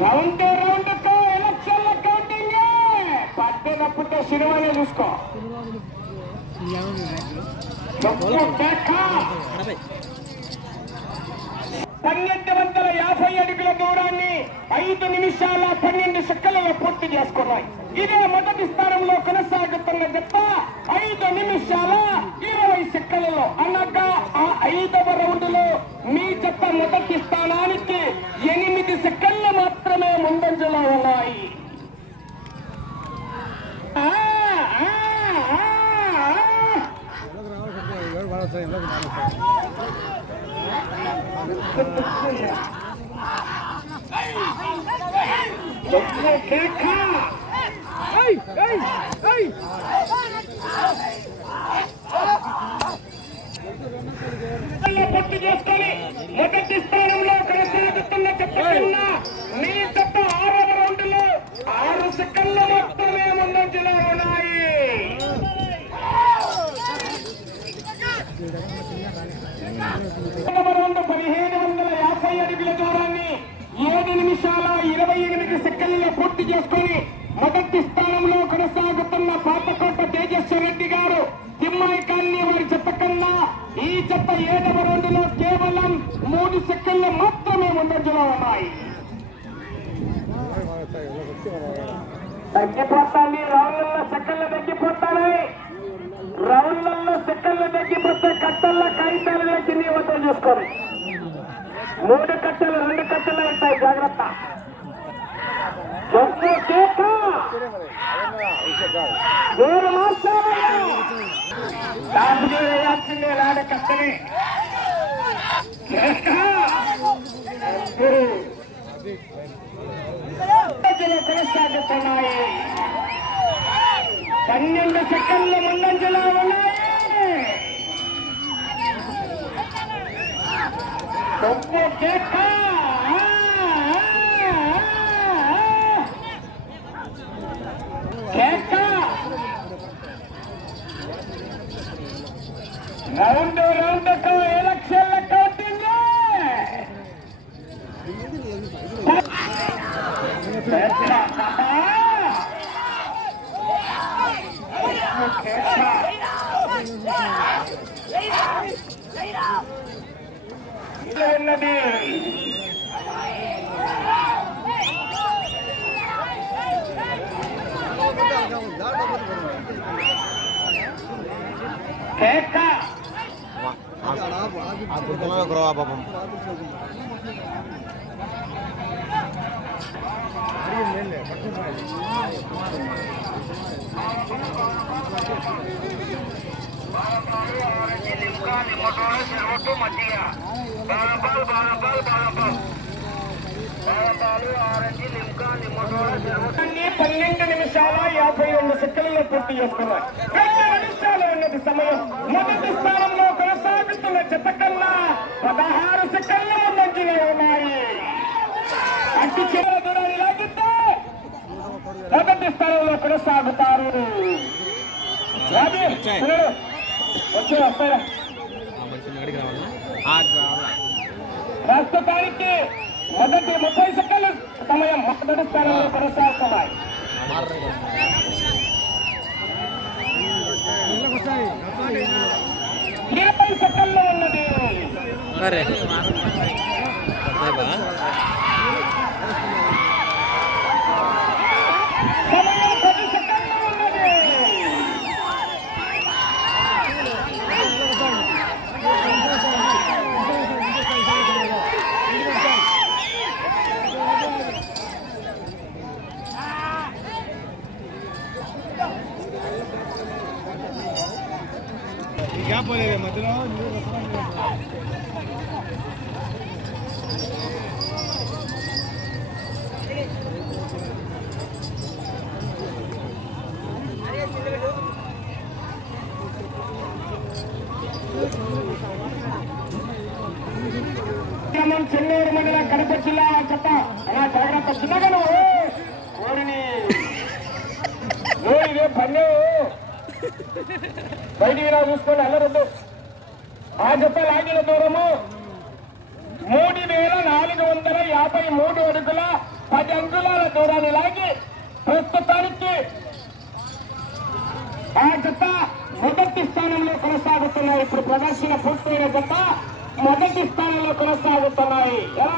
Round round ఎలక్షన్ల counting పట్టేటప్పుడే సినిమానే చూసుకో. 1250 అడుగుల దూరాన్ని 5 నిమిషాల 12 సెకండ్లలో పూర్తి చేసుకున్నాయి. ఇదే మొదటి స్థానంలో కొనసాగుతున్న జత 5 నిమిషాల 20 సెకండ్లలో అనగా ఆ 5వ రౌండ్ లో మీ జత మొదటి స్థానానికి 8 సెకండ్లు మాత్రమే ముందంజలో ఉన్నాయి. పూర్తి చేసుకొని మొదటి స్థానంలో కొనసాగుతున్న చెప్పకుండా మీ జత 6వ రౌండ్ లో 6 సెకండ్లు మాత్రమే ముందంజలో ఉన్నాయి. 1750 అడుగుల దూరాన్ని 7 నిమిషాల 28 సెకండ్లలో పూర్తి చేసుకొని మొదటి స్థానంలో కొనసాగుతున్న పాతకోట తేజస్వర్ రెడ్డి గారు తిమ్మాయి కాలనీ వారి జత కన్నా ఈ జత 7వ రౌండ్ లో కేవలం 3 సెకండ్లు మాత్రమే ముందంజలో ఉన్నాయి. తగ్గిపోతాండి రౌండ్లలో సెకండ్లు తగ్గిపోతాయి. రౌండ్లలో సెకండ్లు తగ్గిపోతే కట్టల్లో కాగితాలు కింది వద్ద చూసుకోండి. 3 కట్టలు 2 కట్టలు అవుతాయి, జాగ్రత్త. వేయాల్సిందే లాడ కట్టని కొనసాగుతున్నాయి. 12 సెకండ్ల ముందంజలో ఉన్నాయి. రౌండ్ రౌండ్ ఎలక్షన్ల కౌంటింగ్ ఉన్నది. పాపం పన్నెండు నిమిషాల 52 సెకండ్లలో పూర్తి చేసుకున్నారు. 2 నిమిషాలు ఉన్నది సమయం. మొదటి స్థానంలో కొనసాగుతున్న జత కన్నా 16 సెకండ్ల ముందంజలో ఉన్నాయి. అటు చివరి దూరాన్ని లాగితే మొదటి స్థానంలో కొనసాగుతారు. వచ్చి వస్తారా? ప్రస్తుతానికి మొదటి 30 సెకండ్ల సమయం మొదటి స్థానంలో కొనసాగుతున్నాయి. 20 సెకండ్లు ఉన్నది. సమయం 10 సెకండ్లు ఉన్నది. మధ్యలో చెన్నూరు మండలం కడప జిల్లా చెత్త అలా జాగ్రత్త చిన్నగా ఓడిని ఓడిదే పన్ను బయటికి రా చూసుకోండి. అల్లరొద్దు. అడుగుల 10 అంగుళాల దూరాన్ని లాగి ప్రస్తుతానికి ఆ జత మొదటి స్థానంలో కొనసాగుతున్నాయి. ఇప్పుడు ప్రదర్శన పూర్తయిన జత మొదటి స్థానంలో కొనసాగుతున్నాయి. ఎలా